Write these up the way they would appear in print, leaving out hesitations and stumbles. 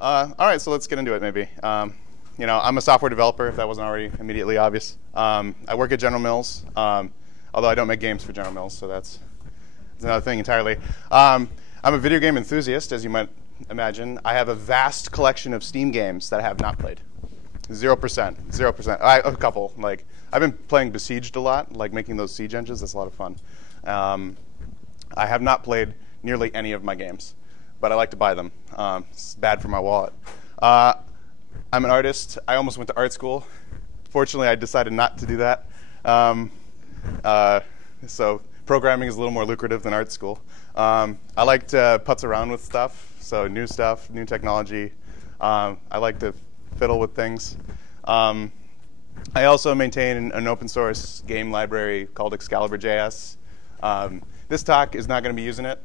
All right, so let's get into it maybe. You know, I'm a software developer, if that wasn't already immediately obvious. I work at General Mills, although I don't make games for General Mills, so that's another thing entirely. I'm a video game enthusiast, as you might imagine. I have a vast collection of Steam games that I have not played. 0%, 0%. A couple. Like, I've been playing Besieged a lot, like making those siege engines. That's a lot of fun. I have not played nearly any of my games, but I like to buy them. It's bad for my wallet. I'm an artist. I almost went to art school. Fortunately, I decided not to do that. So programming is a little more lucrative than art school. I like to putz around with stuff, so new stuff, new technology. I like to fiddle with things. I also maintain an open source game library called Excalibur.js. This talk is not going to be using it,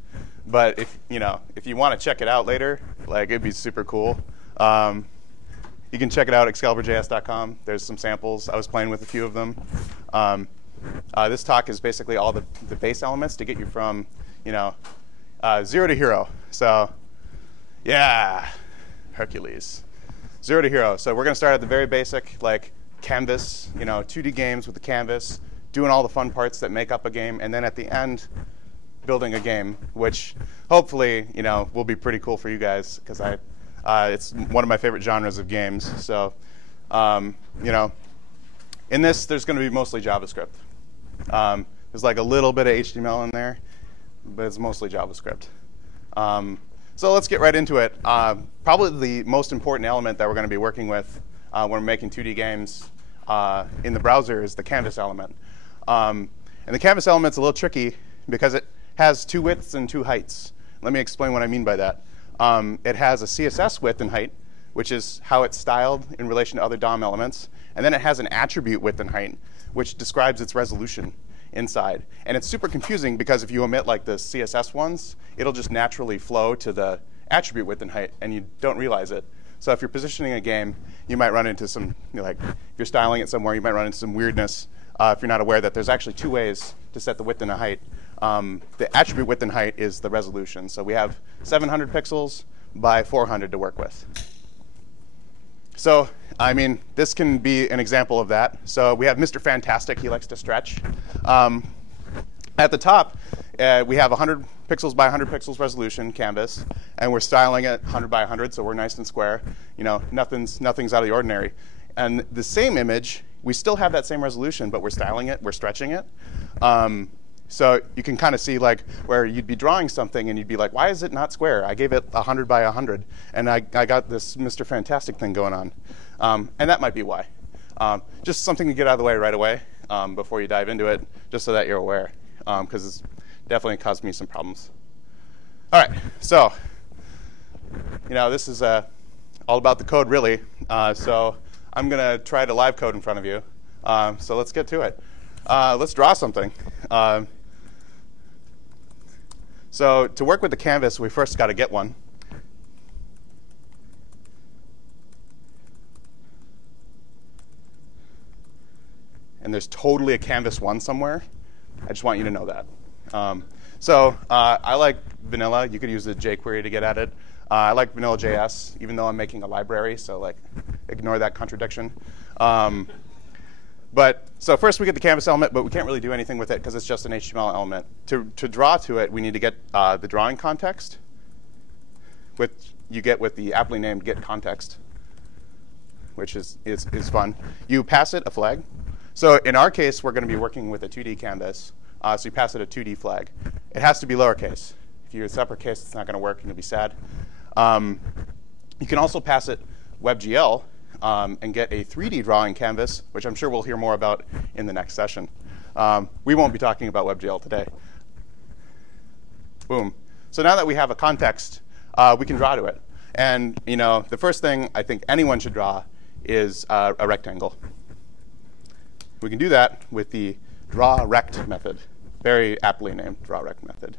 but if you want to check it out later, like, it'd be super cool. You can check it out at excalibur.js.com. There's some samples. I was playing with a few of them. This talk is basically all the base elements to get you from 0 to hero. So yeah, Hercules. 0 to hero. So we're going to start at the very basic, like canvas, 2D games with the canvas, doing all the fun parts that make up a game, and then at the end, building a game, which hopefully will be pretty cool for you guys, because it's one of my favorite genres of games. So in this, there's going to be mostly JavaScript. There's like a little bit of HTML in there, but it's mostly JavaScript. So let's get right into it. Probably the most important element that we're going to be working with when we're making 2D games in the browser is the canvas element. And the canvas element's a little tricky because it has 2 widths and 2 heights. Let me explain what I mean by that. It has a CSS width and height, which is how it's styled in relation to other DOM elements. And then it has an attribute width and height, which describes its resolution inside. And it's super confusing because if you omit like the CSS ones, it'll just naturally flow to the attribute width and height, and you don't realize it. So if you're positioning a game, you might run into some, like if you're styling it somewhere, you might run into some weirdness if you're not aware that there's actually 2 ways to set the width and the height. The attribute width and height is the resolution. So we have 700 pixels by 400 to work with. So, I mean, this can be an example of that. So we have Mr. Fantastic. He likes to stretch. At the top, we have 100 pixels by 100 pixels resolution canvas, and we're styling it 100 by 100, so we're nice and square. Nothing's out of the ordinary. And the same image, we still have that same resolution, but we're styling it, we're stretching it. So you can kind of see like where you'd be drawing something and you'd be like, why is it not square? I gave it 100 by 100, and I got this Mr. Fantastic thing going on. And that might be why. Just something to get out of the way right away before you dive into it, just so that you're aware, because it's definitely caused me some problems. All right, so this is all about the code, really. So I'm going to try to live code in front of you. So let's get to it. Let's draw something. So to work with the canvas, we first got to get one. And there's totally a canvas 1 somewhere. I just want you to know that. I like vanilla. You could use the jQuery to get at it. I like vanilla.js, even though I'm making a library, so like ignore that contradiction. So first we get the canvas element, but we can't really do anything with it because it's just an HTML element. To draw to it, we need to get the drawing context, which you get with the aptly named get context, which is fun. You pass it a flag. So in our case, we're going to be working with a 2D canvas. So you pass it a 2D flag. It has to be lowercase. If you use uppercase, it's not going to work, and you'll be sad. You can also pass it WebGL. And get a 3D drawing canvas, which I'm sure we'll hear more about in the next session. We won't be talking about WebGL today. Boom. So now that we have a context, we can draw to it. And the first thing I think anyone should draw is a rectangle. We can do that with the drawRect method, very aptly named drawRect method.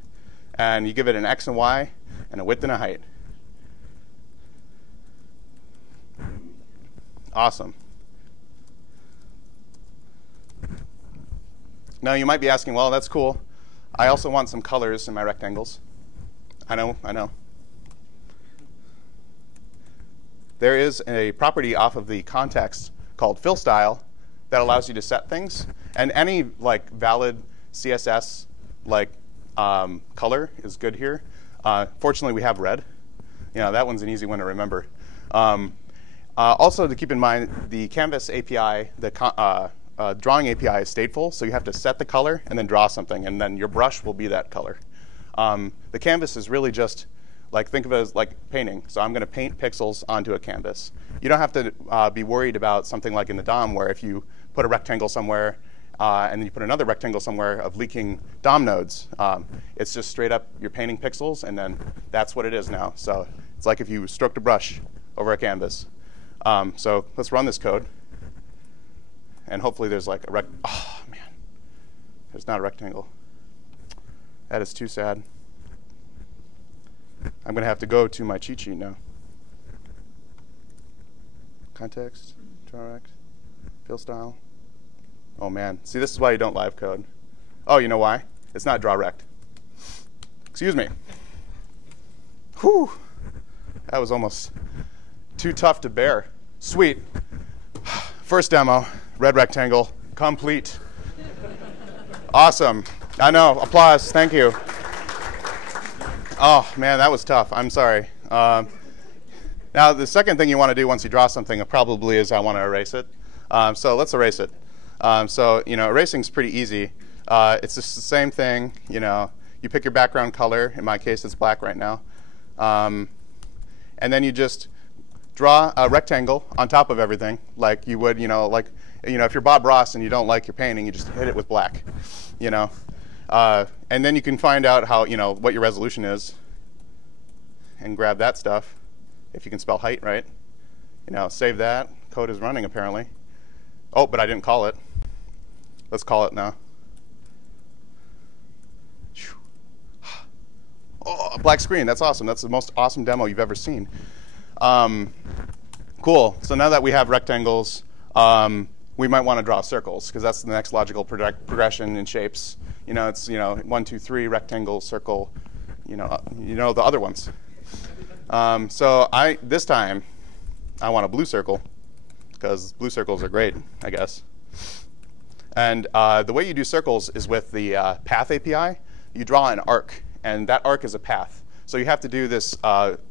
And you give it an x and y and a width and a height. Awesome. Now you might be asking, well, that's cool. I also want some colors in my rectangles. I know. there is a property off of the context called fill style that allows you to set things. And any like valid CSS like color is good here. Fortunately, we have red. You know, that one's an easy one to remember. Also, to keep in mind, the Canvas API, the drawing API is stateful, so you have to set the color and then draw something, and then your brush will be that color. The canvas is really just like, think of it as like painting. So I'm going to paint pixels onto a canvas. You don't have to be worried about something like in the DOM, where if you put a rectangle somewhere and then you put another rectangle somewhere of leaking DOM nodes. It's just straight up you're painting pixels, and then that's what it is now. So it's like if you stroked a brush over a canvas. So let's run this code. And hopefully there's like a oh, man. There's not a rectangle. That is too sad. I'm going to have to go to my cheat sheet now. Context, draw rect, fill style. Oh, man. See, this is why you don't live code. Oh, you know why? It's not draw rect. Excuse me. Whew. That was almost too tough to bear. Sweet. First demo, red rectangle, complete. Awesome. I know. Applause. Thank you. Oh, man, that was tough. I'm sorry. Now, the second thing you want to do once you draw something probably is I want to erase it. So let's erase it. So, you know, erasing is pretty easy. It's just the same thing. You know, you pick your background color. In my case, it's black right now. And then you just draw a rectangle on top of everything, like you would, if you're Bob Ross and you don't like your painting, you just hit it with black, you know. And then you can find out how, what your resolution is, and grab that stuff, if you can spell height right. Save that. Code is running apparently. Oh, but I didn't call it. Let's call it now. Oh, a black screen. That's awesome. That's the most awesome demo you've ever seen. Cool. So now that we have rectangles, we might want to draw circles, because that's the next logical progression in shapes. It's 1, 2, 3 rectangle, circle. The other ones. So this time I want a blue circle, because blue circles are great, I guess. And the way you do circles is with the path API. You draw an arc, and that arc is a path. So you have to do this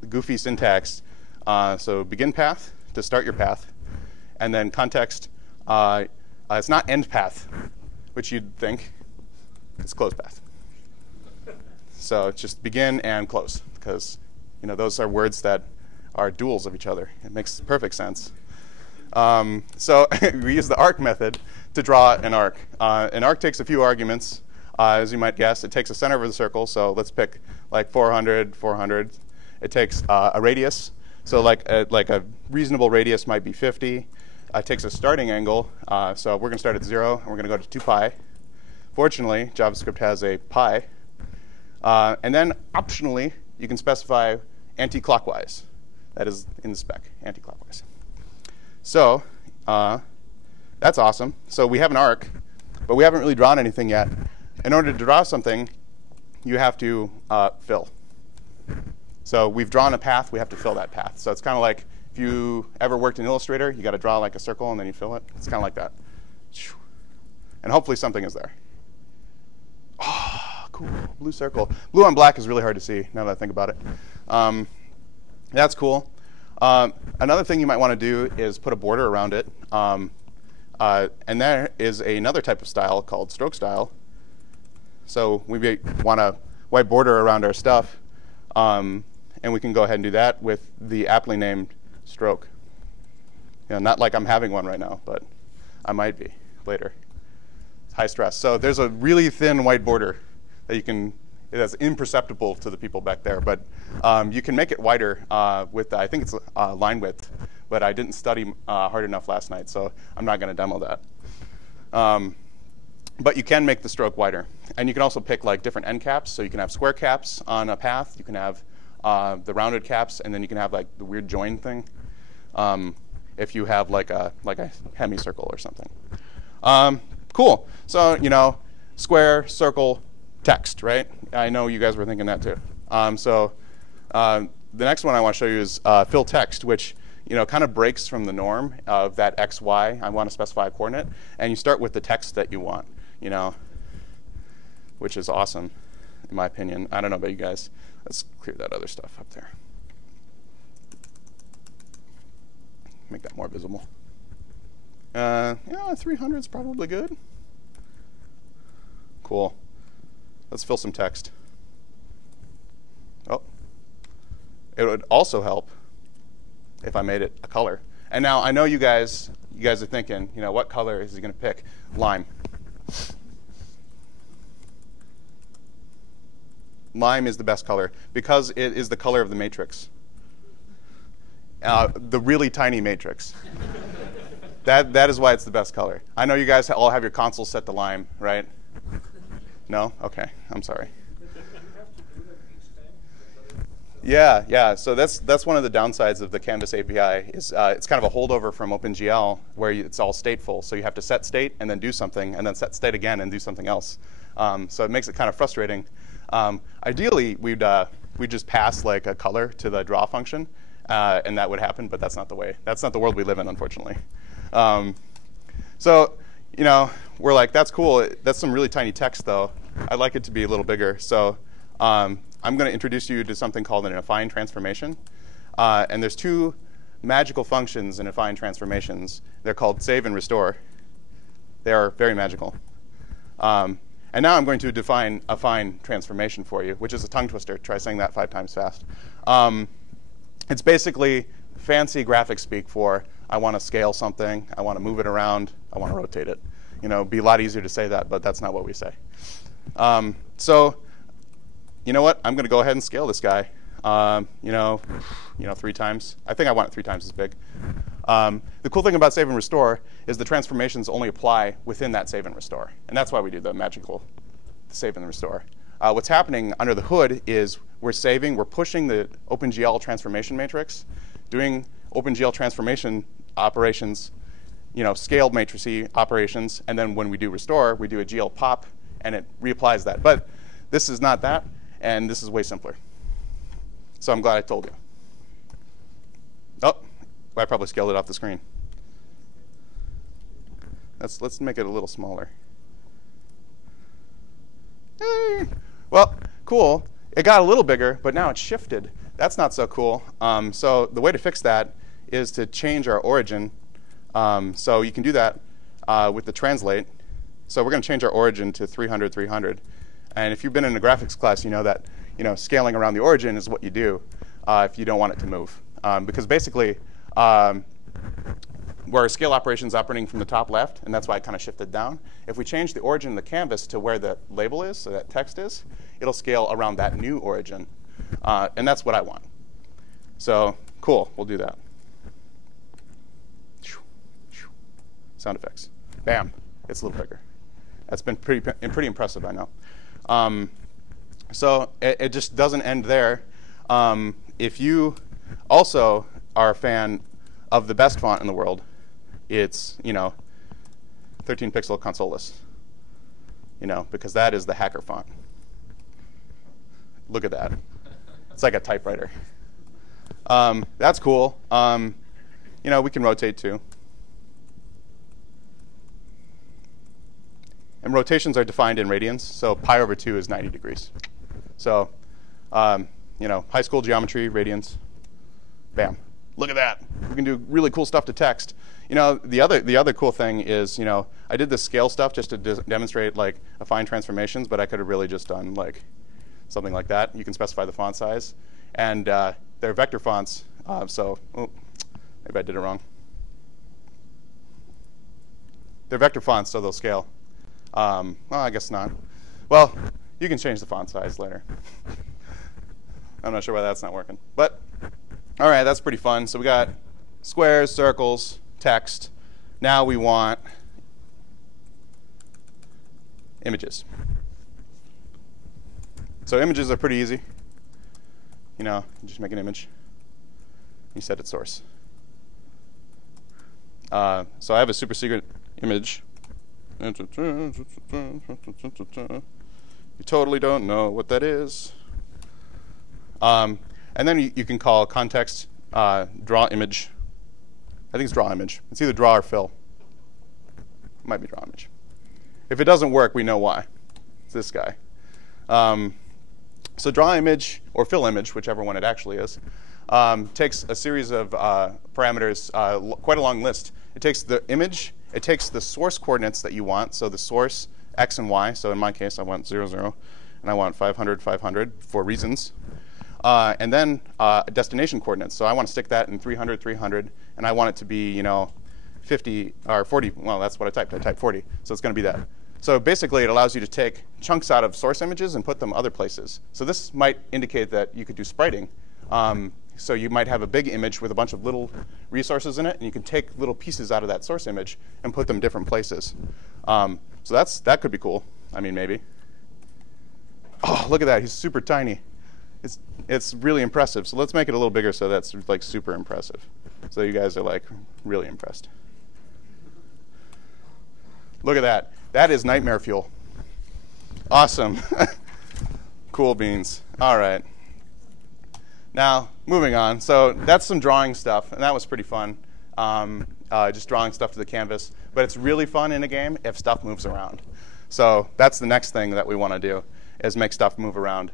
goofy syntax. So begin path to start your path, and then context. It's not end path, which you'd think. It's close path. So it's just begin and close, because those are words that are duals of each other. It makes perfect sense. So we use the arc method to draw an arc. An arc takes a few arguments, as you might guess. It takes a center of the circle. So let's pick like 400, 400. It takes a radius. So like a reasonable radius might be 50. It takes a starting angle. So we're going to start at 0, and we're going to go to 2 pi. Fortunately, JavaScript has a pi. And then optionally, you can specify anti-clockwise. That is in the spec, anti-clockwise. So that's awesome. So we have an arc, but we haven't really drawn anything yet. In order to draw something, you have to fill. So we've drawn a path. We have to fill that path. So it's kind of like if you ever worked in Illustrator, you got to draw like a circle, and then you fill it. It's kind of like that. And hopefully something is there. Oh, cool. Blue circle. Blue on black is really hard to see, now that I think about it. That's cool. Another thing you might want to do is put a border around it. And there is another type of style called stroke style. So we want a white border around our stuff. And we can go ahead and do that with the aptly named stroke. Not like I'm having one right now, but I might be later. It's high stress. So there's a really thin white border that that's imperceptible to the people back there. But you can make it wider with, I think it's line width. But I didn't study hard enough last night, so I'm not going to demo that. But you can make the stroke wider. And you can also pick like different end caps. So you can have square caps on a path. You can have the rounded caps, and then you can have like the weird join thing if you have like a hemicircle or something. Cool. So square, circle, text, right? I know you guys were thinking that too. The next one I want to show you is fill text, which kind of breaks from the norm of that x, y. I want to specify a coordinate. And you start with the text that you want, which is awesome, in my opinion. I don't know about you guys. Let's clear that other stuff up there. Make that more visible. 300 is probably good. Cool. Let's fill some text. Oh. It would also help if I made it a color. And now I know you guys are thinking, what color is he going to pick? Lime. Lime is the best color because it is the color of the matrix. The really tiny matrix. That is why it's the best color. I know you guys all have your consoles set to lime, right? No? Okay, I'm sorry. Yeah. So that's one of the downsides of the Canvas API. Is it's kind of a holdover from OpenGL where it's all stateful. So you have to set state and then do something, and then set state again and do something else. So it makes it kind of frustrating. Ideally, we'd just pass like a color to the draw function, and that would happen. But that's not the way. That's not the world we live in, unfortunately. So we're like, that's cool. That's some really tiny text, though. I'd like it to be a little bigger. So I'm going to introduce you to something called an affine transformation. And there's two magical functions in affine transformations. They're called save and restore. They are very magical. And now I'm going to define affine transformation for you, which is a tongue twister. Try saying that 5 times fast. It's basically fancy graphic speak for I want to scale something, I want to move it around, I want to rotate it. It'd be a lot easier to say that, but that's not what we say. So you know what? I'm going to go ahead and scale this guy. 3 times. I think I want it 3 times as big. The cool thing about save and restore is the transformations only apply within that save and restore, and that's why we do the magical save and restore. What's happening under the hood is we're pushing the OpenGL transformation matrix, doing OpenGL transformation operations, scaled matrices operations, and then when we do restore, we do a GL pop, and it reapplies that. But this is not that, and this is way simpler. So I'm glad I told you. Oh, I probably scaled it off the screen. Let's make it a little smaller. Hey. Well, cool. It got a little bigger, but now it's shifted. That's not so cool. So the way to fix that is to change our origin. So you can do that with the translate. So we're going to change our origin to 300, 300. And if you've been in a graphics class, you know that scaling around the origin is what you do if you don't want it to move. Because basically, where scale operations operating from the top left, and that's why it kind of shifted down. If we change the origin of the canvas to where the label is, so that text is, it'll scale around that new origin. And that's what I want. So cool, we'll do that. Sound effects. Bam, it's a little bigger. That's been pretty impressive, I know. So it just doesn't end there. If you also are a fan of the best font in the world, it's 13 pixel consoleless, because that is the hacker font. Look at that. It's like a typewriter. That's cool. We can rotate too. And rotations are defined in radians, so pi over 2 is 90 degrees. So, high school geometry, radians, bam. Look at that. We can do really cool stuff to text. The other cool thing is, I did this scale stuff just to demonstrate like affine transformations, but I could have really just done like something like that. You can specify the font size, and they're vector fonts. Maybe I did it wrong. They're vector fonts, so they'll scale. Well, I guess not. Well, you can change the font size later. I'm not sure why that's not working. But, all right, that's pretty fun. So we got squares, circles, text. Now we want images. So images are pretty easy. You just make an image. You set its source. So I have a super secret image. You totally don't know what that is. And then you can call context draw image I think it's draw image. It's either draw or fill. It might be draw image. If it doesn't work, we know why. It's this guy. So draw image or fill image, whichever one it actually is, takes a series of parameters, quite a long list. It takes the image, it takes the source coordinates that you want, so the source, x and y. So in my case, I want 0, 0, and I want 500, 500 for reasons. And then destination coordinates. So I want to stick that in 300, 300, and I want it to be, you know, 50 or 40. Well, that's what I typed. I typed 40, so it's going to be that. So basically, it allows you to take chunks out of source images and put them other places. So this might indicate that you could do spriting. So you might have a big image with a bunch of little resources in it, and you can take little pieces out of that source image and put them different places. So that could be cool. I mean, maybe. Oh, look at that. He's super tiny. It's really impressive. So let's make it a little bigger so that's like super impressive. So you guys are like really impressed. Look at that. That is nightmare fuel. Awesome. Cool beans. All right. Now, moving on. So that's some drawing stuff, and that was pretty fun. Just drawing stuff to the canvas. But it's really fun in a game if stuff moves around. So that's the next thing that we want to do, is make stuff move around.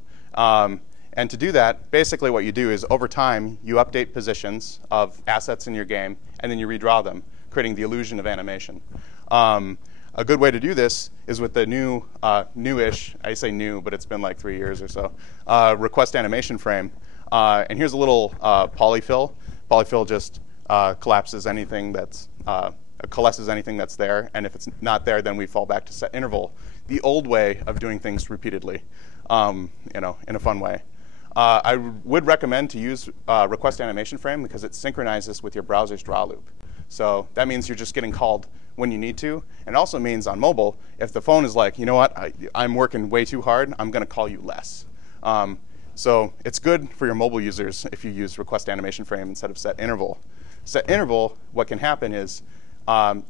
And to do that, basically what you do is over time, you update positions of assets in your game, and then you redraw them, creating the illusion of animation. A good way to do this is with the new, newish, I say new, but it's been like 3 years or so, request animation frame. And here's a little polyfill. Polyfill just collapses anything that's, coalesces anything that's there. And if it's not there, then we fall back to set interval. The old way of doing things repeatedly, you know, in a fun way. I would recommend to use request animation frame because it synchronizes with your browser's draw loop. So that means you're just getting called when you need to. And it also means on mobile, if the phone is like, you know what, I'm working way too hard, I'm going to call you less. So it's good for your mobile users if you use request animation frame instead of set interval. Set interval, what can happen is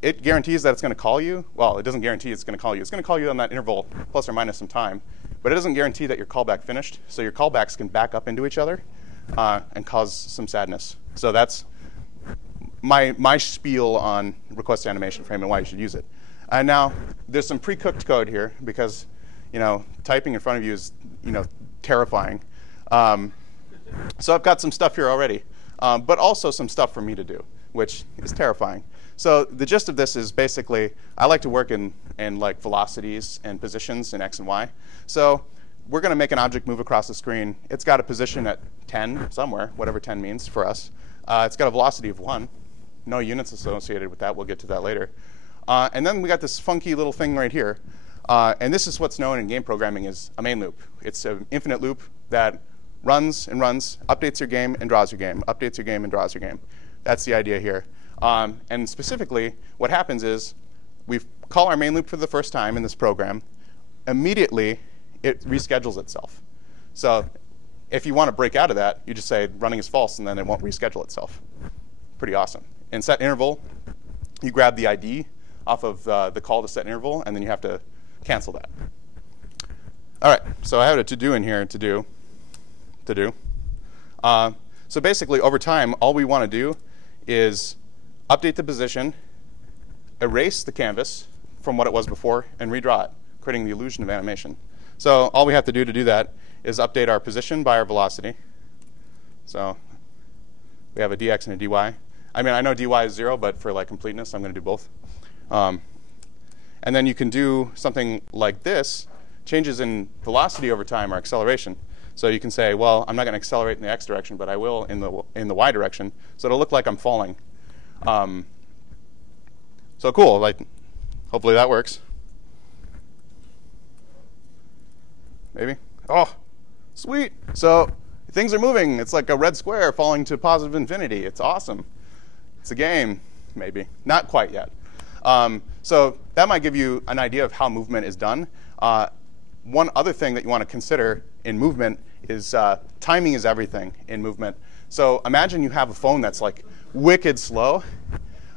it guarantees that it's going to call you. Well, it doesn't guarantee it's going to call you. It's going to call you on that interval plus or minus some time. But it doesn't guarantee that your callback finished. So your callbacks can back up into each other and cause some sadness. So that's my spiel on request animation frame and why you should use it. And now there's some pre-cooked code here because, you know, typing in front of you is, you know, terrifying. So I've got some stuff here already, but also some stuff for me to do, which is terrifying. So the gist of this is basically I like to work in like velocities and positions in X and Y. So we're going to make an object move across the screen. It's got a position at 10 somewhere, whatever 10 means for us. It's got a velocity of 1. No units associated with that. We'll get to that later. And then we got this funky little thing right here. And this is what's known in game programming as a main loop. It's an infinite loop that runs and runs, updates your game and draws your game, updates your game and draws your game. That's the idea here. And specifically, what happens is we call our main loop for the first time in this program. Immediately, it reschedules itself. So if you want to break out of that, you just say running is false, and then it won't reschedule itself. Pretty awesome. In set interval, you grab the ID off of the call to set interval, and then you have to cancel that. All right, so I have a to-do in here to do. So basically, over time, all we want to do is update the position, erase the canvas from what it was before, and redraw it, creating the illusion of animation. So all we have to do that is update our position by our velocity. So we have a dx and a dy. I mean, I know dy is 0, but for like completeness, I'm going to do both. And then you can do something like this. Changes in velocity over time are acceleration. So you can say, well, I'm not going to accelerate in the x direction, but I will in the y direction. So it'll look like I'm falling. So cool. Like, hopefully that works. Maybe. Oh, sweet. So things are moving. It's like a red square falling to positive infinity. It's awesome. It's a game, maybe. Not quite yet. So that might give you an idea of how movement is done. One other thing that you want to consider in movement is timing is everything in movement. So imagine you have a phone that's like wicked slow.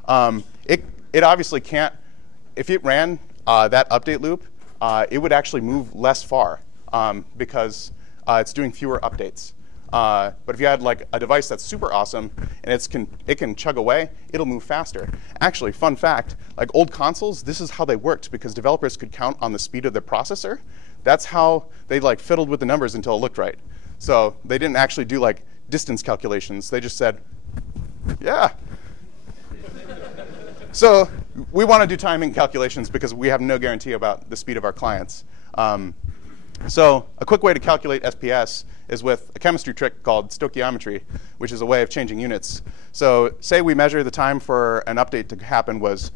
It obviously can't, if it ran that update loop, it would actually move less far because it's doing fewer updates. But if you had like a device that's super awesome and it can chug away, it'll move faster. Actually, fun fact, like old consoles, this is how they worked because developers could count on the speed of the processor. That's how they like fiddled with the numbers until it looked right. So they didn't actually do like distance calculations. They just said, yeah. So we want to do timing calculations because we have no guarantee about the speed of our clients. So a quick way to calculate SPS is with a chemistry trick called stoichiometry, which is a way of changing units. So say we measure the time for an update to happen was,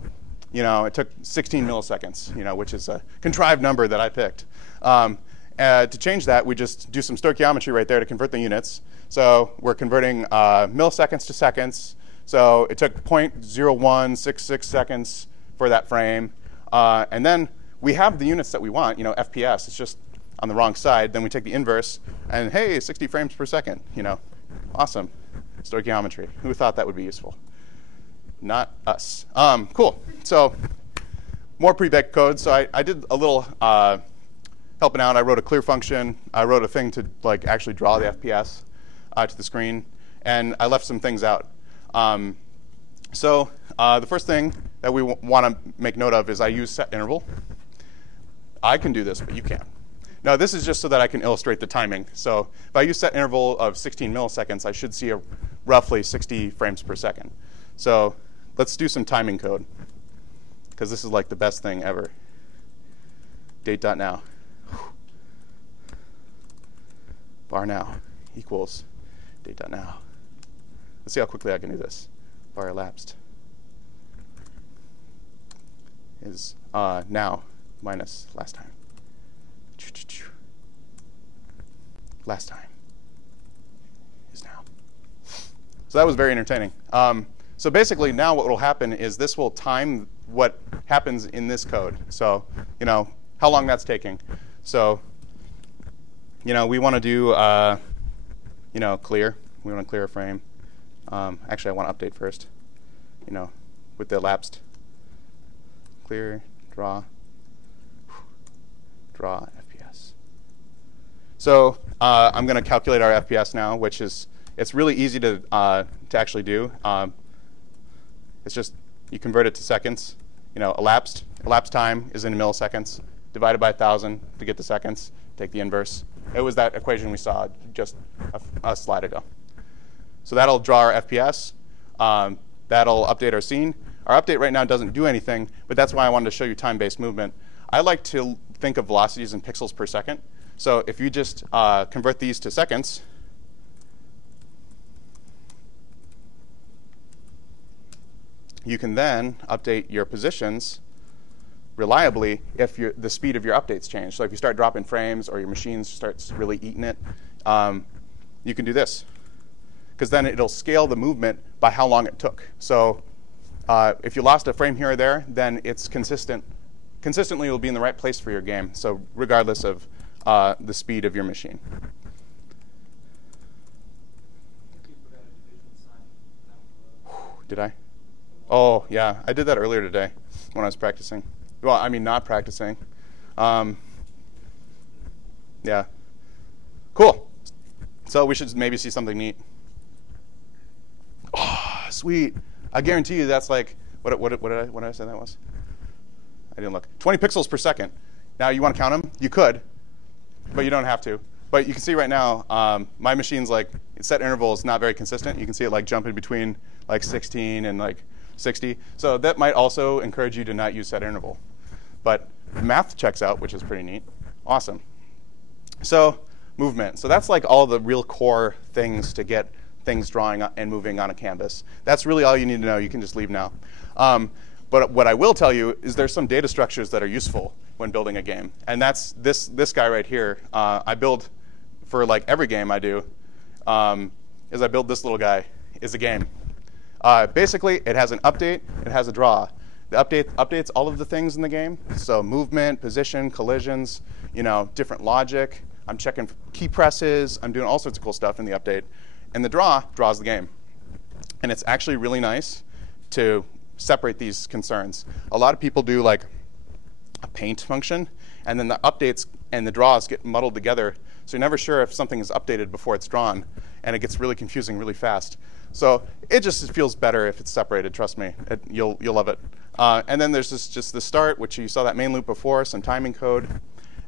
it took 16 milliseconds, which is a contrived number that I picked. To change that, we just do some stoichiometry right there to convert the units. So we're converting milliseconds to seconds. So it took 0.0166 seconds for that frame. And then we have the units that we want, FPS. It's just on the wrong side. Then we take the inverse, and hey, 60 frames per second. Awesome. Stoichiometry. Who thought that would be useful? Not us. Cool. So more pre-baked code. So I did a little helping out. I wrote a clear function. I wrote a thing to like actually draw the FPS to the screen, and I left some things out. So the first thing that we want to make note of is I use set interval. I can do this, but you can't. Now, this is just so that I can illustrate the timing. So if I use set interval of 16 milliseconds, I should see roughly 60 frames per second. So let's do some timing code, because this is like the best thing ever. Date.now. Bar now equals date.now. Let's see how quickly I can do this. Bar elapsed is now minus last time. Last time is now. So that was very entertaining. So basically now what will happen is this will time what happens in this code. So how long that's taking. So we want to do clear. We want to clear a frame. Actually, I want to update first. With the elapsed. Clear, draw FPS. So I'm going to calculate our FPS now, which is it's really easy to actually do. It's just you convert it to seconds. Elapsed time is in milliseconds. Divided by 1,000 to get the seconds. Take the inverse. It was that equation we saw just a slide ago. So that'll draw our FPS. That'll update our scene. Our update right now doesn't do anything, but that's why I wanted to show you time-based movement. I like to think of velocities in pixels per second. So if you just convert these to seconds, you can then update your positions reliably if the speed of your updates change. So if you start dropping frames or your machine starts really eating it, you can do this. Because then it'll scale the movement by how long it took. So if you lost a frame here or there, then it's consistently will be in the right place for your game. So regardless of the speed of your machine. Did I? Oh, yeah. I did that earlier today when I was practicing. Well, I mean, not practicing. Yeah. Cool. So we should maybe see something neat. Oh, sweet. I guarantee you that's like, what did I say that was? I didn't look. 20 pixels per second. Now, you want to count them? You could, but you don't have to. But you can see right now, my machine's like, its set interval is not very consistent. You can see it like jumping between like 16 and like 60. So that might also encourage you to not use set interval. But the math checks out, which is pretty neat. Awesome. So movement. So that's like all the real core things to get things drawing and moving on a canvas. That's really all you need to know. You can just leave now. But what I will tell you is there's some data structures that are useful when building a game. And that's this guy right here. I build for like every game I do, is I build this little guy is a game. Basically, it has an update. It has a draw. The update updates all of the things in the game. So movement, position, collisions, different logic. I'm checking key presses. I'm doing all sorts of cool stuff in the update. And the draw draws the game. And it's actually really nice to separate these concerns. A lot of people do like a paint function, and then the updates and the draws get muddled together. So you're never sure if something is updated before it's drawn. and it gets really confusing really fast. So it just feels better if it's separated, trust me. You'll love it. And then there's just the start, which you saw that main loop before, some timing code.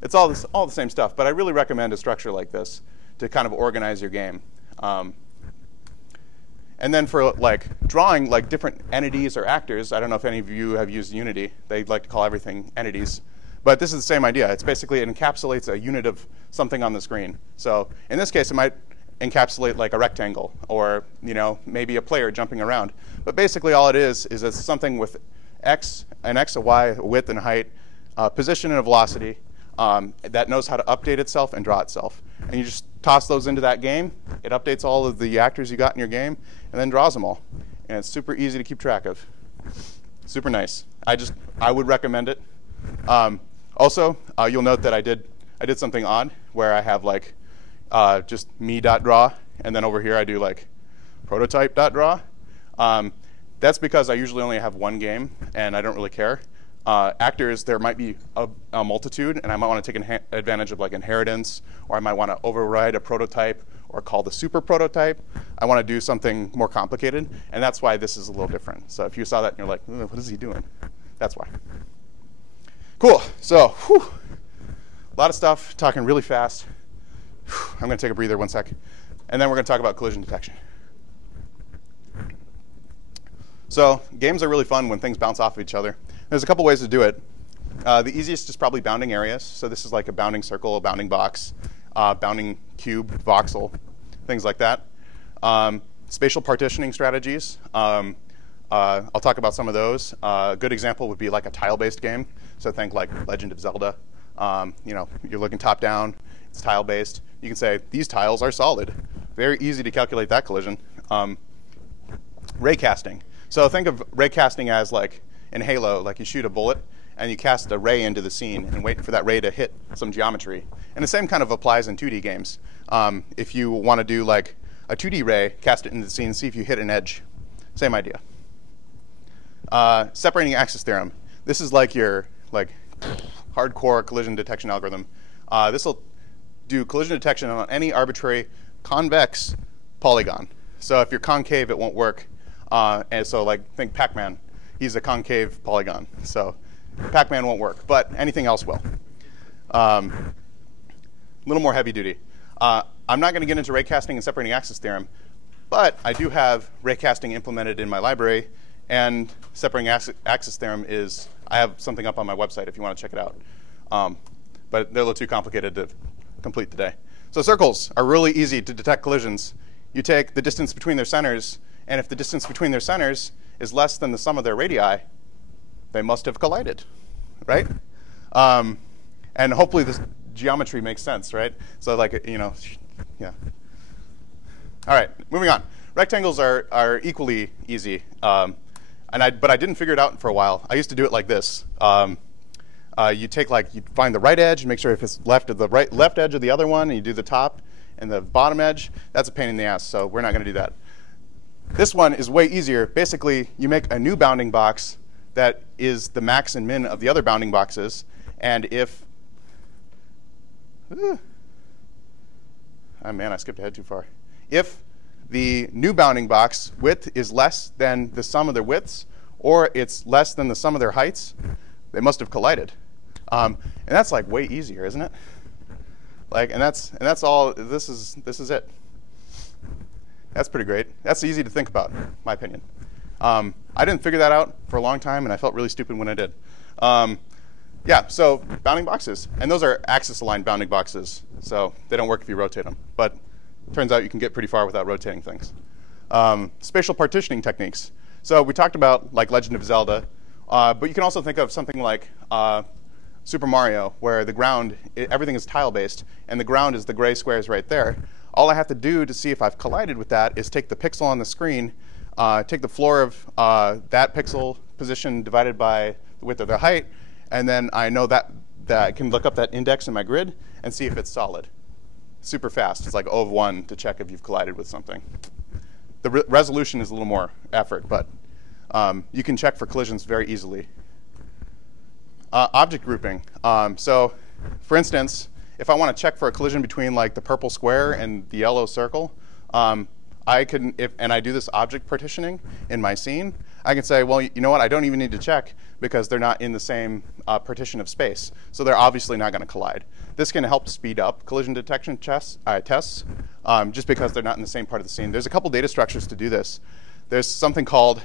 It's all the same stuff, but I really recommend a structure like this to kind of organize your game. And then for like drawing like different entities or actors, I don't know if any of you have used Unity. They like to call everything entities. But this is the same idea. It's basically, it encapsulates a unit of something on the screen. So in this case, it might encapsulate like a rectangle or maybe a player jumping around. But basically all it is it's something with an x, a y, a width and height, position and a velocity that knows how to update itself and draw itself. And you just toss those into that game. It updates all of the actors you got in your game and then draws them all. And it's super easy to keep track of. Super nice. I would recommend it. Also, you'll note that I did something odd where I have like just me.draw, and then over here I do like prototype.draw. That's because I usually only have one game and I don't really care. Actors, there might be a multitude, and I might want to take advantage of like inheritance, or I might want to override a prototype or call the super prototype. I want to do something more complicated, and that's why this is a little different. So if you saw that and you're like, what is he doing? That's why. Cool. So a lot of stuff, talking really fast. I'm going to take a breather 1 sec, and then we're going to talk about collision detection. So games are really fun when things bounce off of each other. There's a couple ways to do it. The easiest is probably bounding areas. So this is like a bounding circle, a bounding box, bounding cube, voxel, things like that. Spatial partitioning strategies. I'll talk about some of those. A good example would be like a tile-based game. So think like Legend of Zelda. You're looking top-down. It's tile-based. You can say, these tiles are solid. Very easy to calculate that collision. Ray casting. So think of ray casting as like in Halo, like you shoot a bullet and you cast a ray into the scene and wait for that ray to hit some geometry. And the same kind of applies in 2D games. If you want to do like a 2D ray, cast it into the scene, see if you hit an edge. Same idea. Separating axis theorem. This is like your hardcore collision detection algorithm. This will do collision detection on any arbitrary convex polygon. So if you're concave, it won't work. And so like think Pac-Man. He's a concave polygon. So Pac-Man won't work, but anything else will. A little more heavy duty. I'm not going to get into raycasting and separating axis theorem, but I do have raycasting implemented in my library, and separating axis theorem is, I have something up on my website if you want to check it out. But they're a little too complicated to complete today. So circles are really easy to detect collisions. You take the distance between their centers, and if the distance between their centers is less than the sum of their radii, they must have collided, right? And hopefully this geometry makes sense, right? So like, yeah. All right, moving on. Rectangles are equally easy, but I didn't figure it out for a while. I used to do it like this. You find the right edge, make sure if it's left edge of the other one, and you do the top and the bottom edge. That's a pain in the ass, so we're not going to do that. This one is way easier. Basically, you make a new bounding box that is the max and min of the other bounding boxes. And if, oh man, I skipped ahead too far. If the new bounding box width is less than the sum of their widths, or it's less than the sum of their heights, they must have collided. And that's like way easier, isn't it? And that's all. This is it. That's pretty great. That's easy to think about, in my opinion. I didn't figure that out for a long time, and I felt really stupid when I did. Yeah, so bounding boxes. And those are axis-aligned bounding boxes, so they don't work if you rotate them. But it turns out you can get pretty far without rotating things. Spatial partitioning techniques. So we talked about like Legend of Zelda, but you can also think of something like Super Mario, where the ground, everything is tile-based, and the ground is the gray squares right there. All I have to do to see if I've collided with that is take the pixel on the screen, take the floor of that pixel position divided by the width of the height, and then I know that I can look up that index in my grid and see if it's solid. Super fast. It's like O of 1 to check if you've collided with something. The resolution is a little more effort, but you can check for collisions very easily. Object grouping. So for instance, if I want to check for a collision between like the purple square and the yellow circle, I can, and I do this object partitioning in my scene, I can say, well, you know what, I don't even need to check because they're not in the same partition of space. So they're obviously not going to collide. This can help speed up collision detection tests just because they're not in the same part of the scene. There's a couple data structures to do this. There's something called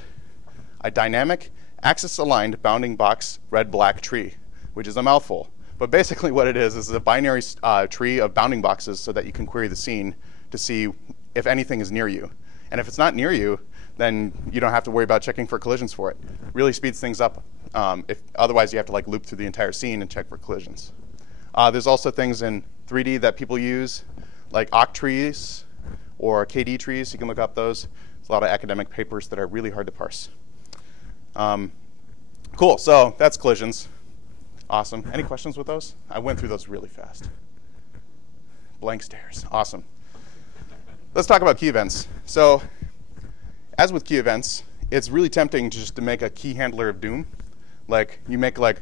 a dynamic axis-aligned bounding box red-black tree, which is a mouthful. But basically what it is a binary tree of bounding boxes so that you can query the scene to see if anything is near you. And if it's not near you, then you don't have to worry about checking for collisions for it. Really speeds things up. Otherwise, you have to like loop through the entire scene and check for collisions. There's also things in 3D that people use, like OCT trees or KD trees. You can look up those. There's a lot of academic papers that are really hard to parse. Cool, so that's collisions. Awesome. Any questions with those? I went through those really fast. Blank stares. Awesome. Let's talk about key events. So as with key events, it's really tempting just to make a key handler of doom. Like you make like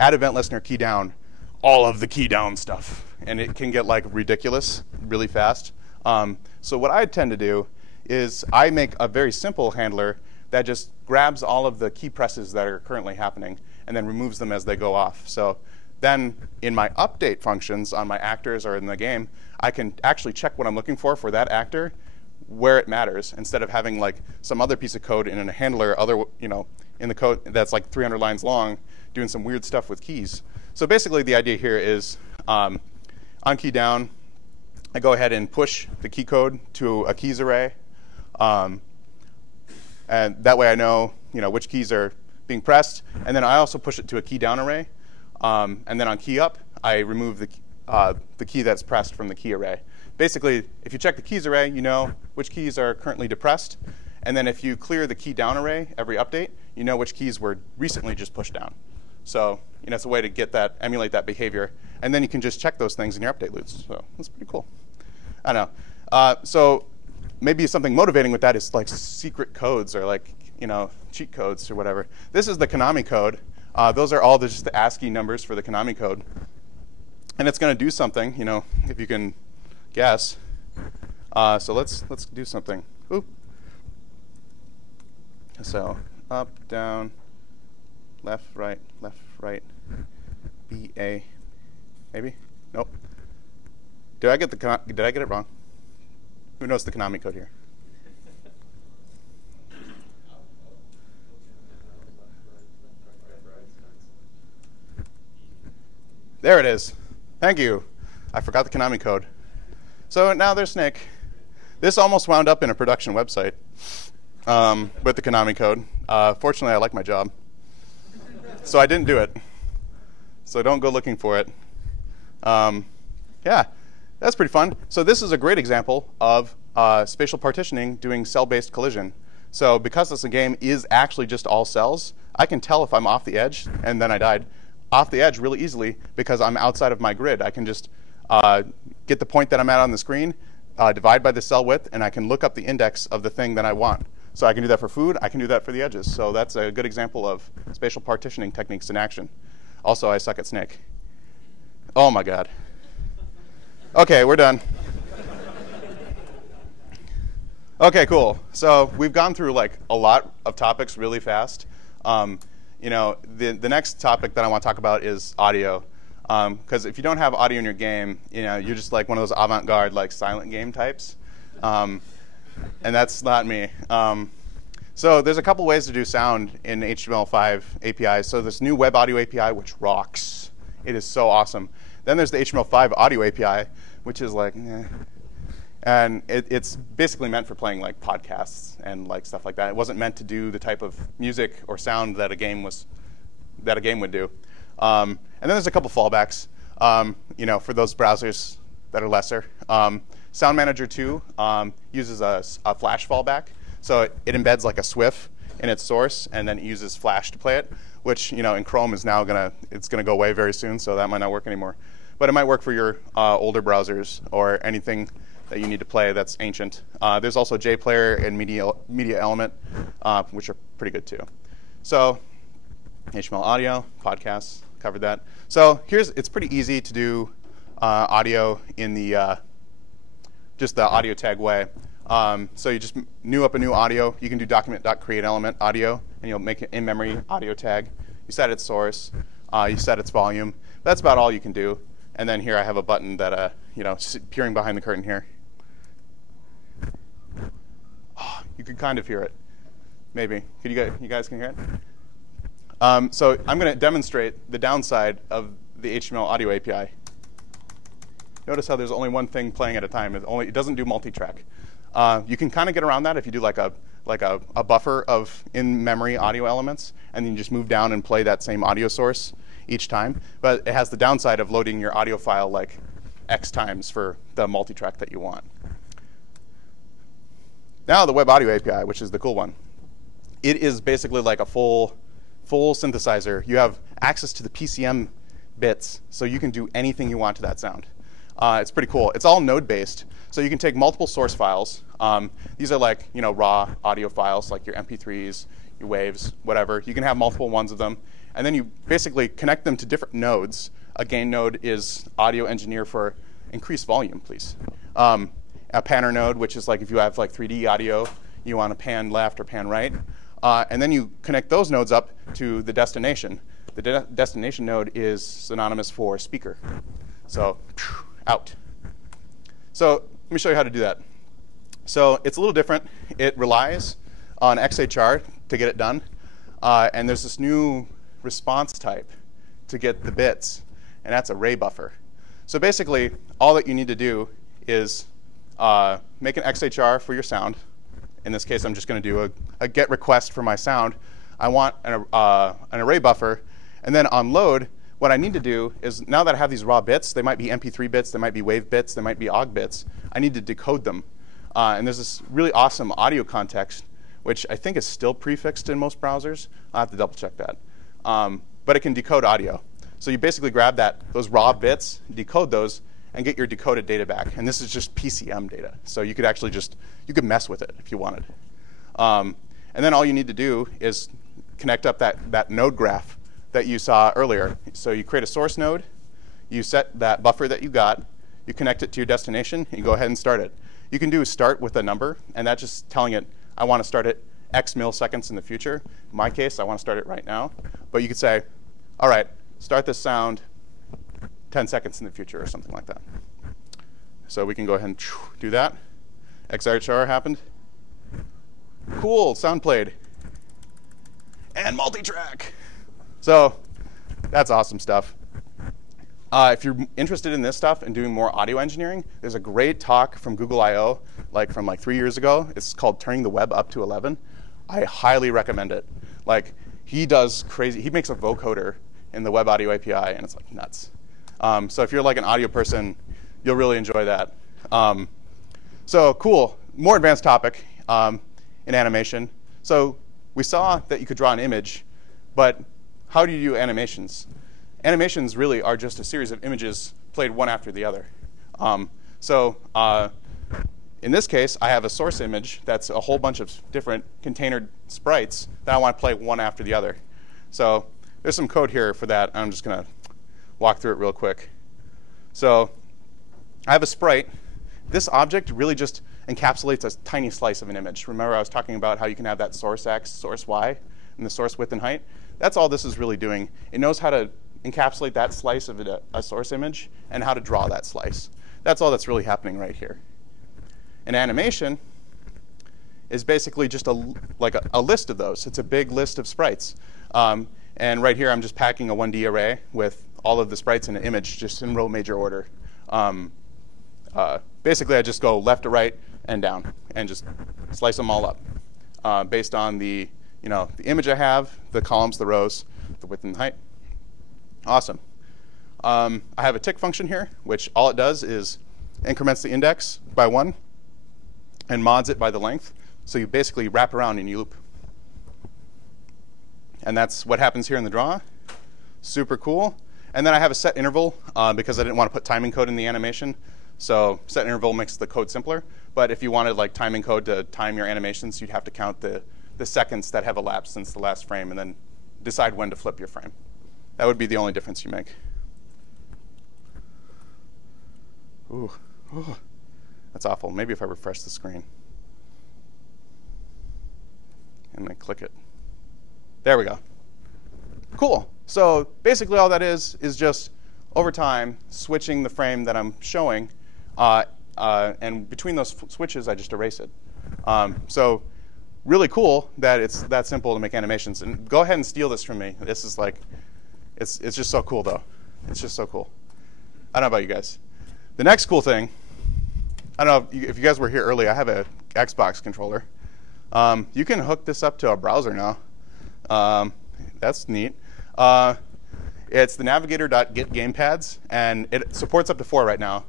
add event listener key down, all of the key down stuff. And it can get like ridiculous really fast. So what I tend to do is I make a very simple handler that just grabs all of the key presses that are currently happening and then removes them as they go off. So then in my update functions on my actors or in the game, I can actually check what I'm looking for that actor where it matters instead of having like some other piece of code in a handler in the code that's like 300 lines long doing some weird stuff with keys. So basically the idea here is on key down, I go ahead and push the key code to a keys array. And that way I know which keys are being pressed. And then I also push it to a key down array. And then on key up, I remove the key that's pressed from the key array. Basically, if you check the keys array, you know which keys are currently depressed. And then if you clear the key down array every update, you know which keys were recently just pushed down. So it's a way to get that, emulate that behavior. And then you can just check those things in your update loops. So that's pretty cool. I don't know. So maybe something motivating with that is like secret codes or like cheat codes or whatever. This is the KONAMI code. Those are all just the ASCII numbers for the KONAMI code. And it's going to do something, if you can guess. So let's do something. Oop. So up, down, left, right, B, A, maybe? Nope. Did I get it wrong? Who knows the KONAMI code here? There it is. Thank you. I forgot the KONAMI code. So now there's Snake. This almost wound up in a production website with the KONAMI code. Fortunately, I like my job. So I didn't do it. So don't go looking for it. Yeah, that's pretty fun. So this is a great example of spatial partitioning doing cell-based collision. So because this game is actually just all cells, I can tell if I'm off the edge, and then I died, off the edge really easily because I'm outside of my grid. I can just get the point that I'm at on the screen, divide by the cell width, and I can look up the index of the thing that I want. So I can do that for food. I can do that for the edges. So that's a good example of spatial partitioning techniques in action. Also, I suck at Snake. Oh, my God. OK, we're done. OK, cool. So we've gone through like a lot of topics really fast. The next topic that I want to talk about is audio. Because if you don't have audio in your game, you're just like one of those avant-garde like silent game types. And that's not me. So there's a couple ways to do sound in HTML5 APIs. So this new web audio API, which rocks. It is so awesome. Then there's the HTML5 audio API, which is like, eh. And it's basically meant for playing like podcasts and like stuff like that. It wasn't meant to do the type of music or sound that a game would do. And then there's a couple fallbacks, for those browsers that are lesser. Sound Manager 2 uses a Flash fallback. So it embeds like a SWIF in its source, and then it uses Flash to play it, which in Chrome is now it's gonna go away very soon, so that might not work anymore. But it might work for your older browsers or anything that you need to play that's ancient. There's also JPlayer and Media Element, which are pretty good too. So HTML audio, podcasts, covered that. So it's pretty easy to do audio in the just the audio tag way. So you just new up a new audio. You can do document.createElement audio, and you'll make an in-memory audio tag. You set its source. You set its volume. That's about all you can do. And then here I have a button that, peering behind the curtain here. Oh, you could kind of hear it. Maybe. You guys can hear it? So I'm going to demonstrate the downside of the HTML audio API. Notice how there's only one thing playing at a time. It doesn't do multi-track. You can kind of get around that if you do like a buffer of in-memory audio elements, and then you just move down and play that same audio source each time. But it has the downside of loading your audio file like X times for the multi-track that you want. Now the Web Audio API, which is the cool one. It is basically like a full synthesizer. You have access to the PCM bits, so you can do anything you want to that sound. It's pretty cool. It's all node-based, so you can take multiple source files. These are like raw audio files, like your MP3s, your waves, whatever. You can have multiple ones of them, and then you basically connect them to different nodes. A gain node is audio engineer for increased volume, please. A panner node, which is like if you have like 3D audio, you want to pan left or pan right. And then you connect those nodes up to the destination. The destination node is synonymous for speaker. So out. So let me show you how to do that. So it's a little different. It relies on XHR to get it done. And there's this new response type to get the bits, and that's array buffer. So basically, all that you need to do is make an XHR for your sound. In this case, I'm just going to do a get request for my sound. I want an array buffer. And then on load, what I need to do is, now that I have these raw bits, they might be MP3 bits, they might be wave bits, they might be OGG bits, I need to decode them. And there's this really awesome audio context, which I think is still prefixed in most browsers. I'll have to double check that. But it can decode audio. So you basically grab those raw bits, decode those, and get your decoded data back. And this is just PCM data. So you could actually you could mess with it if you wanted. And then all you need to do is connect up that node graph that you saw earlier. So you create a source node, you set that buffer that you got, you connect it to your destination, and you go ahead and start it. You can do start with a number, and that's just telling it, I want to start it X milliseconds in the future. In my case, I want to start it right now. But you could say, all right, start this sound 10 seconds in the future or something like that. So we can go ahead and do that. XHR happened. Cool, sound played. And multi-track. So that's awesome stuff. If you're interested in this stuff and doing more audio engineering, there's a great talk from Google I/O, from 3 years ago. It's called Turning the Web Up to 11. I highly recommend it. He does crazy. He makes a vocoder in the Web Audio API, and it's nuts. So if you're an audio person, you'll really enjoy that. So cool. More advanced topic in animation. So we saw that you could draw an image, but how do you do animations? Animations really are just a series of images played one after the other. In this case, I have a source image that's a whole bunch of different container sprites that I want to play one after the other. So there's some code here for that. I'm just going to walk through it real quick. So I have a sprite. This object really just encapsulates a tiny slice of an image. Remember I was talking about how you can have that source X, source Y, and the source width and height? That's all this is really doing. It knows how to encapsulate that slice of a source image and how to draw that slice. That's all that's really happening right here. An animation is basically just a list of those. It's a big list of sprites. And right here, I'm just packing a 1D array with all of the sprites in an image, just in row major order. Basically, I just go left to right and down and just slice them all up based on the image I have, the columns, the rows, the width and height. Awesome. I have a tick function here, which all it does is increments the index by 1 and mods it by the length. So you basically wrap around and you loop. And that's what happens here in the draw. Super cool. And then I have a set interval because I didn't want to put timing code in the animation. So set interval makes the code simpler. But if you wanted timing code to time your animations, you'd have to count the seconds that have elapsed since the last frame and then decide when to flip your frame. That would be the only difference you make. Ooh, that's awful. Maybe if I refresh the screen. and then click it. There we go. Cool. So basically all that is just over time switching the frame that I'm showing, and between those switches I just erase it. So really cool that it's that simple to make animations. And go ahead and steal this from me. This is like, it's just so cool though. It's just so cool. I don't know about you guys. The next cool thing, I don't know if you guys were here early, I have a Xbox controller. You can hook this up to a browser now. That's neat. It's the navigator.get gamepads, and it supports up to 4 right now.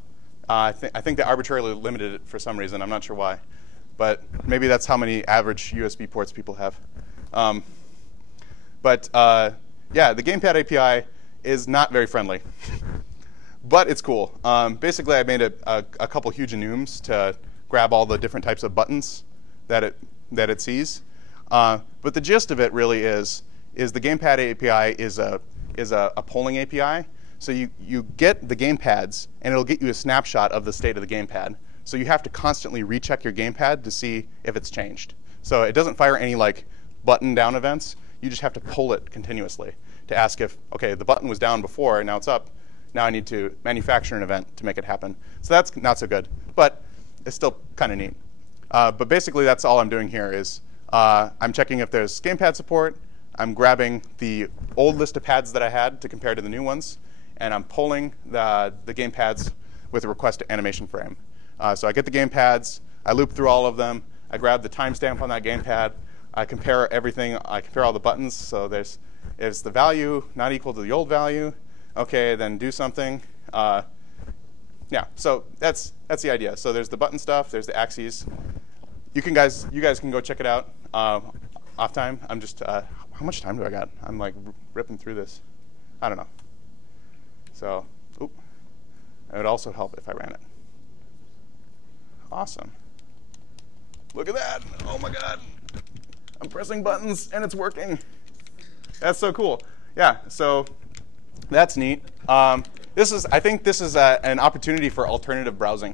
I think they arbitrarily limited it for some reason. I'm not sure why. But maybe that's how many average USB ports people have. Yeah, the Gamepad API is not very friendly. But it's cool. Basically, I made a couple huge enums to grab all the different types of buttons that it sees. But the gist of it really is the Gamepad API is a polling API. So you get the gamepads, and it'll get you a snapshot of the state of the gamepad. So you have to constantly recheck your gamepad to see if it's changed. So it doesn't fire any like button down events. You just have to pull it continuously to ask if, OK, the button was down before, and now it's up. Now I need to manufacture an event to make it happen. So that's not so good. But it's still kind of neat. But basically, that's all I'm doing here is I'm checking if there's gamepad support. I'm grabbing the old list of pads that I had to compare to the new ones. And I'm polling the gamepads with a request to animation frame. So I get the gamepads. I loop through all of them. I grab the timestamp on that gamepad. I compare everything. I compare all the buttons. So is the value not equal to the old value? OK, then do something. Yeah, so that's the idea. So there's the button stuff. There's the axes. You guys can go check it out off time. I'm just how much time do I got? I'm like ripping through this. I don't know. So, it would also help if I ran it. Awesome. Look at that. Oh my God. I'm pressing buttons and it's working. That's so cool. Yeah, so that's neat. I think this is an opportunity for alternative browsing.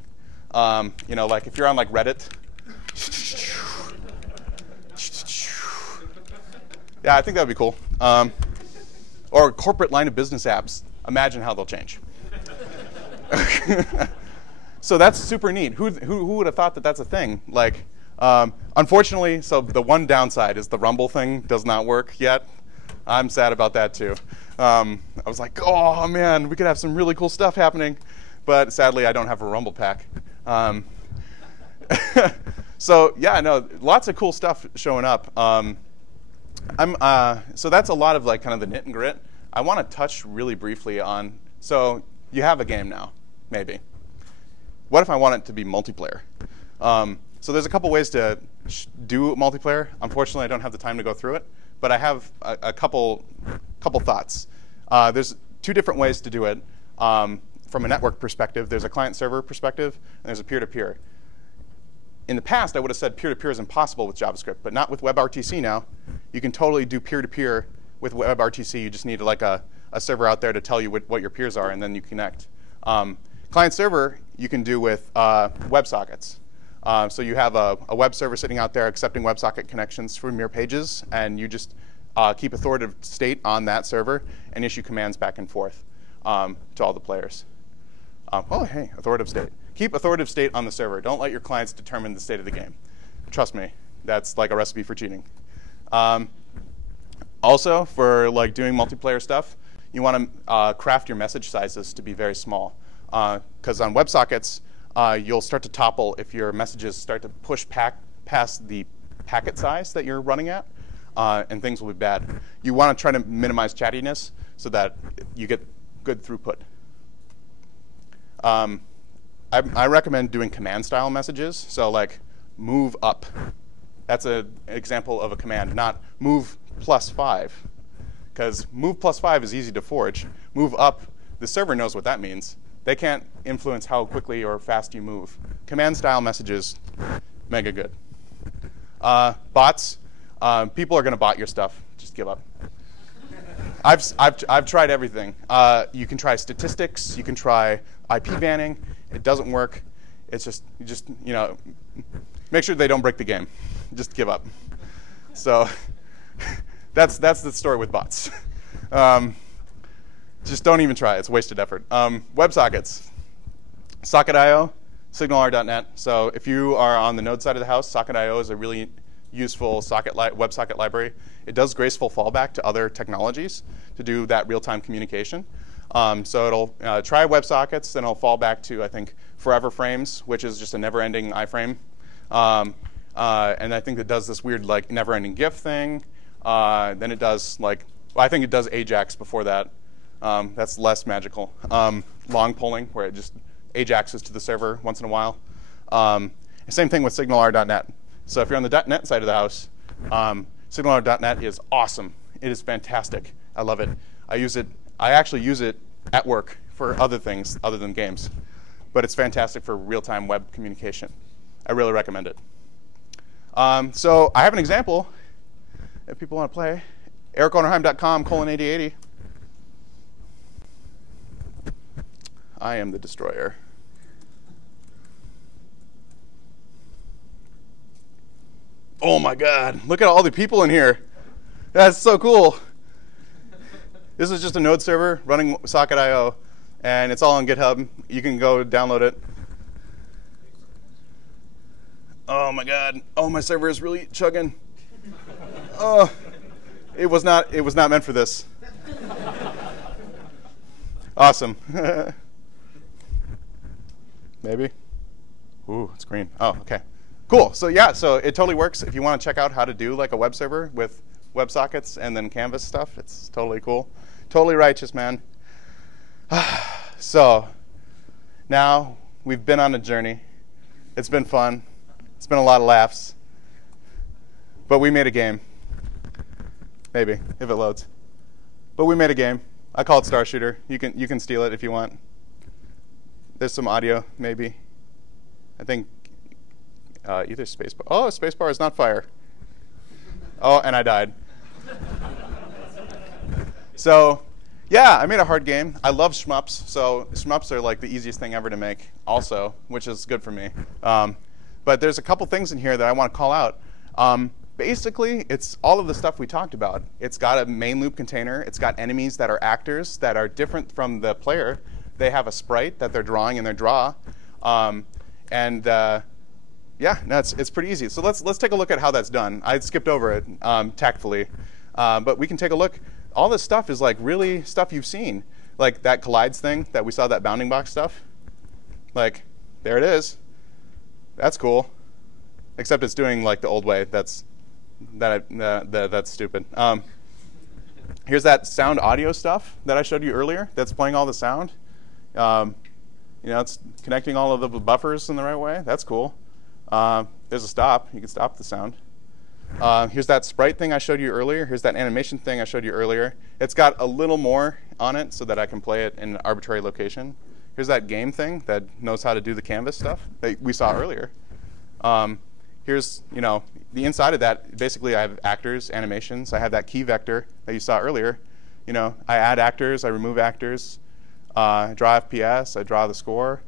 You know, like if you're on like Reddit. Yeah, I think that would be cool. Or corporate line of business apps. Imagine how they'll change. So that's super neat. Who would have thought that that's a thing? Like, unfortunately, so the one downside is the Rumble thing does not work yet. I'm sad about that too. I was like, oh man, we could have some really cool stuff happening, but sadly, I don't have a Rumble pack. So yeah, no, lots of cool stuff showing up. So that's a lot of like kind of the nit and grit. I want to touch really briefly on, so you have a game now, maybe. What if I want it to be multiplayer? So there's a couple ways to do multiplayer. Unfortunately, I don't have the time to go through it, but I have a couple thoughts. There's 2 different ways to do it. From a network perspective, there's a client-server perspective, and there's a peer-to-peer. In the past, I would have said peer-to-peer is impossible with JavaScript, but not with WebRTC now. You can totally do peer-to-peer with WebRTC. You just need like a server out there to tell you what your peers are, and then you connect. Client-server, you can do with WebSockets. So you have a web server sitting out there accepting WebSocket connections from your pages, and you just keep authoritative state on that server and issue commands back and forth to all the players. Oh, hey, authoritative state. Keep authoritative state on the server. Don't let your clients determine the state of the game. Trust me, that's like a recipe for cheating. Also, for like doing multiplayer stuff, you want to craft your message sizes to be very small. Because on WebSockets, you'll start to topple if your messages start to push past the packet size that you're running at, and things will be bad. You want to try to minimize chattiness so that you get good throughput. I recommend doing command-style messages. So like move up. That's an example of a command, not move +5. Because move +5 is easy to forge. Move up, the server knows what that means. They can't influence how quickly or fast you move. Command-style messages, mega good. Bots, people are going to bot your stuff. Just give up. I've tried everything. You can try statistics. You can try IP banning. It doesn't work. It's just you know, make sure they don't break the game. Just give up. So that's the story with bots. Just don't even try. It's wasted effort. WebSockets, Socket.io, SignalR.net. So if you are on the Node side of the house, Socket.io is a really useful WebSocket library. It does graceful fallback to other technologies to do that real-time communication. So it'll try WebSockets, then it'll fall back to, I think, Forever Frames, which is just a never-ending iframe. And I think it does this weird like never-ending GIF thing. Then it does like, well, I think it does AJAX before that. That's less magical. Long polling, where it just AJAXes to the server once in a while. Same thing with SignalR.net. So if you're on the .NET side of the house, SignalR.net is awesome. It is fantastic. I love it. I actually use it at work for other things other than games. But it's fantastic for real-time web communication. I really recommend it. So I have an example if people want to play. ErikOnarheim.com:8080. I am the destroyer. Oh my God, look at all the people in here. That's so cool. This is just a node server running Socket.io, and it's all on GitHub. You can go download it. Oh my God, oh, my server is really chugging. Oh, it was not meant for this. Awesome. Maybe. Ooh, it's green. Oh, okay. Cool. So yeah, so it totally works. If you want to check out how to do like a web server with WebSockets and then Canvas stuff, it's totally cool. Totally righteous, man. So now we've been on a journey. It's been fun. It's been a lot of laughs. But we made a game. Maybe, if it loads. But we made a game. I call it STARSHOOTR. You can steal it if you want. There's some audio, maybe. I think either spacebar. Oh, spacebar is not fire. Oh, and I died. So, yeah, I made a hard game. I love shmups. So shmups are like the easiest thing ever to make also, which is good for me. But there's a couple things in here that I want to call out. Basically, it's all of the stuff we talked about. It's got a main loop container. It's got enemies that are actors that are different from the player. They have a sprite that they're drawing in their draw. Yeah, no, it's pretty easy. So let's take a look at how that's done. I skipped over it tactfully. But we can take a look. All this stuff is like really stuff you've seen. Like that collides thing that we saw, that bounding box stuff. Like, there it is. That's cool. Except it's doing like the old way. That's stupid. Here's that sound audio stuff that I showed you earlier that's playing all the sound. It's connecting all of the buffers in the right way. That's cool. There's a stop. You can stop the sound. Here's that sprite thing I showed you earlier. Here's that animation thing I showed you earlier. It's got a little more on it so that I can play it in an arbitrary location. Here's that game thing that knows how to do the canvas stuff that we saw earlier. Here's, the inside of that. Basically, I have actors, animations. I have that key vector that you saw earlier. I add actors. I remove actors. I draw FPS. I draw the score.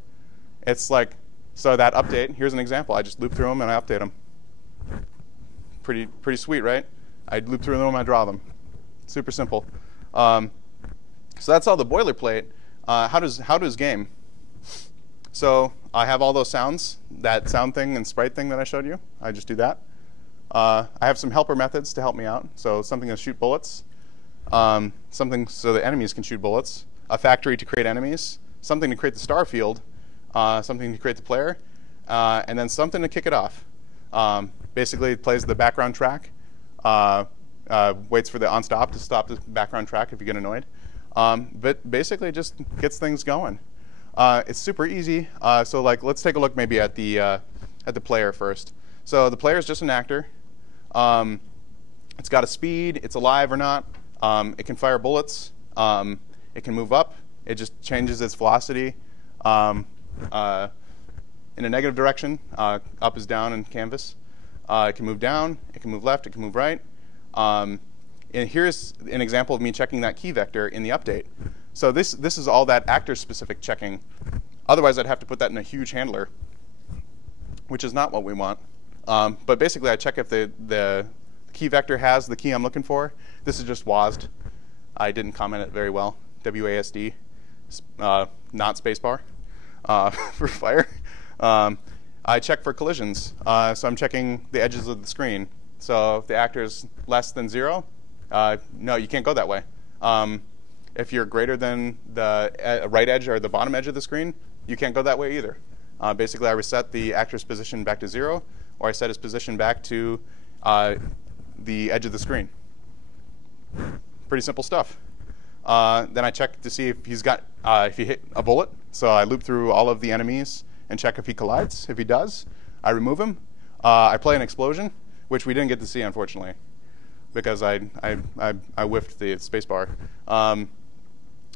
It's like, so that update. Here's an example. I just loop through them and I update them. Pretty sweet, right? I loop through them. I draw them. Super simple. So that's all the boilerplate. How does game? So I have all those sounds, that sound thing and sprite thing that I showed you. I just do that. I have some helper methods to help me out. So something to shoot bullets, something so the enemies can shoot bullets, a factory to create enemies, something to create the star field, something to create the player, and then something to kick it off. Basically, it plays the background track, waits for the on-stop to stop the background track if you get annoyed. But basically, it just gets things going. It's super easy. So like, let's take a look maybe at the player first. So the player is just an actor. It's got a speed. It's alive or not. It can fire bullets. It can move up. It just changes its velocity in a negative direction. Up is down in Canvas. It can move down. It can move left. It can move right. And here's an example of me checking that key vector in the update. So this is all that actor-specific checking. Otherwise, I'd have to put that in a huge handler, which is not what we want. But basically, I check if the key vector has the key I'm looking for. This is just WASD. I didn't comment it very well. WASD, not spacebar for fire. I check for collisions. So I'm checking the edges of the screen. So if the actor is less than 0, no, you can't go that way. If you're greater than the right edge or the bottom edge of the screen, you can't go that way either. Basically, I reset the actor's position back to 0, or I set his position back to the edge of the screen. Pretty simple stuff. Then I check to see if he's got, if he hit a bullet. So I loop through all of the enemies and check if he collides. If he does, I remove him. I play an explosion, which we didn't get to see, unfortunately, because I whiffed the spacebar.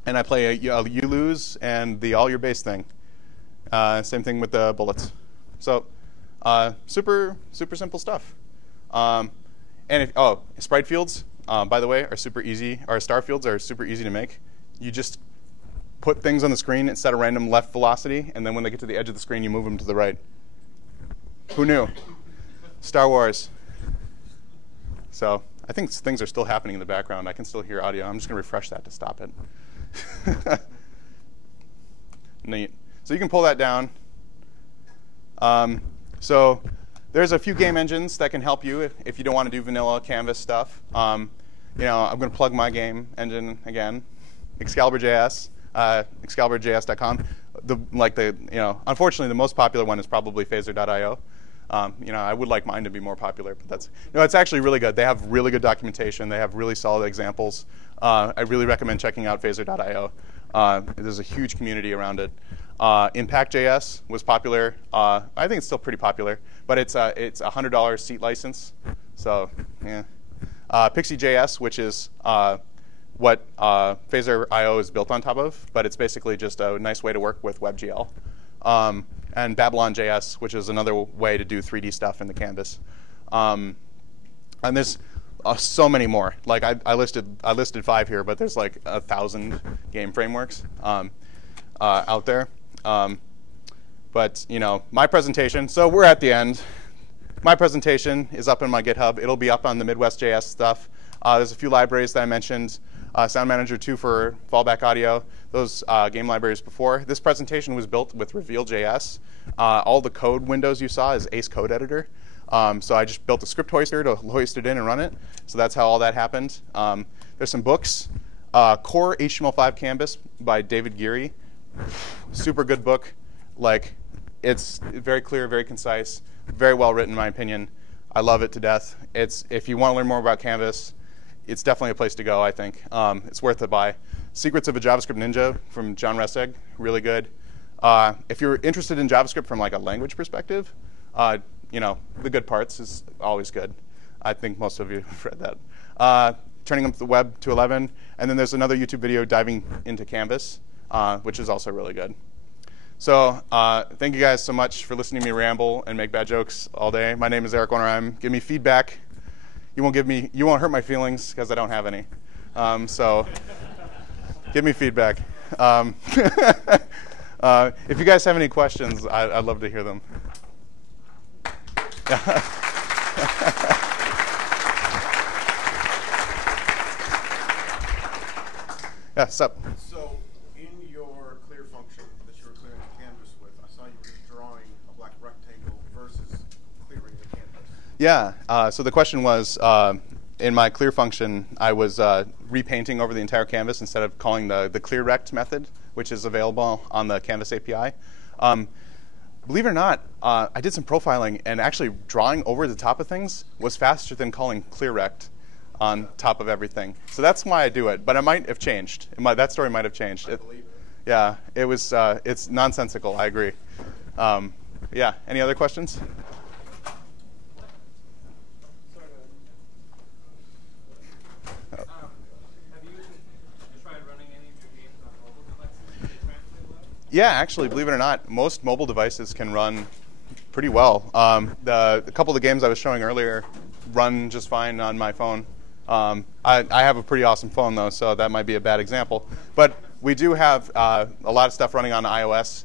And I play a you lose and the all your base thing. Same thing with the bullets. So super simple stuff. And if, sprite fields, by the way, are super easy. Or star fields are super easy to make. You just put things on the screen and set a random left velocity, and then when they get to the edge of the screen, you move them to the right. Who knew? Star Wars. So I think things are still happening in the background. I can still hear audio. I'm just going to refresh that to stop it. Neat. So you can pull that down. So there's a few game engines that can help you if you don't want to do vanilla Canvas stuff. I'm going to plug my game engine again, Excalibur.js, excaliburjs.com. Unfortunately, the most popular one is probably phaser.io. I would like mine to be more popular, but it's actually really good. They have really good documentation. They have really solid examples. I really recommend checking out phaser.io. There's a huge community around it. Impact.js was popular. I think it's still pretty popular, but it's a $100 seat license. So yeah. Pixie.js, which is what Phaser.io is built on top of, but it's basically just a nice way to work with WebGL. And Babylon.js, which is another way to do 3D stuff in the canvas. And there's so many more. Like I listed 5 here, but there's like 1,000 game frameworks out there. But my presentation. So we're at the end. My presentation is up in my GitHub. It'll be up on the Midwest.js stuff. There's a few libraries that I mentioned. Sound Manager 2 for fallback audio. Those game libraries before. This presentation was built with Reveal.js. All the code windows you saw is Ace Code Editor. So I just built a script hoister to hoist it in and run it. So that's how all that happened. There's some books. Core HTML5 Canvas by David Geary. Super good book. It's very clear, very concise, very well written in my opinion. I love it to death. If you want to learn more about Canvas, it's definitely a place to go, I think. It's worth a buy. Secrets of a JavaScript Ninja from John Reseg, really good. If you're interested in JavaScript from a language perspective, The Good Parts is always good. I think most of you have read that. Turning up the web to 11. And then there's another YouTube video diving into Canvas, which is also really good. So thank you guys so much for listening to me ramble and make bad jokes all day. My name is Erik Onarheim. Give me feedback. You won't hurt my feelings because I don't have any. So give me feedback. If you guys have any questions, I'd love to hear them. Yeah, sup? So in your clear function that you were clearing the canvas with, I saw you were just drawing a black rectangle versus clearing the canvas. Yeah, so the question was, in my clear function, I was repainting over the entire canvas instead of calling the clear rect method, which is available on the Canvas API. Believe it or not, I did some profiling, and actually drawing over the top of things was faster than calling clear rect on top of everything. So that's why I do it, but it might have changed. That story might have changed. I believe it. Yeah, it's nonsensical, I agree. Yeah, any other questions? Have you tried running any of your games on mobile devices? Do they translate well? Yeah, actually, believe it or not, most mobile devices can run pretty well. A couple of the games I was showing earlier run just fine on my phone. I have a pretty awesome phone, though, so that might be a bad example. But we do have a lot of stuff running on iOS.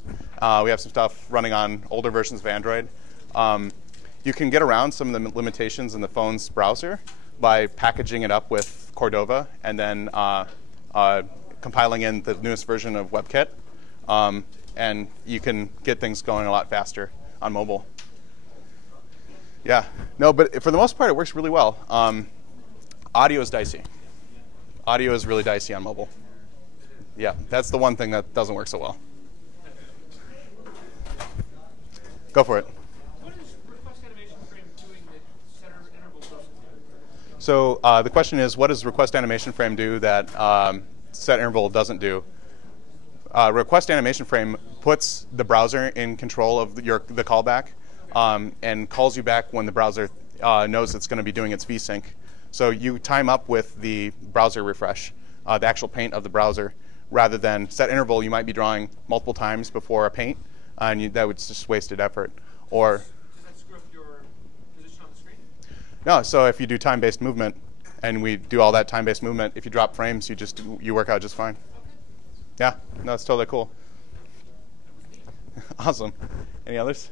We have some stuff running on older versions of Android. You can get around some of the limitations in the phone's browser by packaging it up with Cordova and then compiling in the newest version of WebKit. And you can get things going a lot faster on mobile. Yeah. No, but for the most part, it works really well. Audio is dicey. Audio is really dicey on mobile. Yeah, that's the one thing that doesn't work so well. Go for it. What is request animation frame doing that setter interval doesn't do? So the question is, what does request animation frame do that set interval doesn't do? Request animation frame puts the browser in control of the callback and calls you back when the browser knows it's going to be doing its vsync. So you time up with the browser refresh, the actual paint of the browser, rather than set interval. You might be drawing multiple times before a paint, and that would just wasted effort. Or Does that screw up your position on the screen? no. So if you do time-based movement, and we do all that time-based movement, if you drop frames, you work out just fine. Yeah. No, it's totally cool. Awesome. Any others?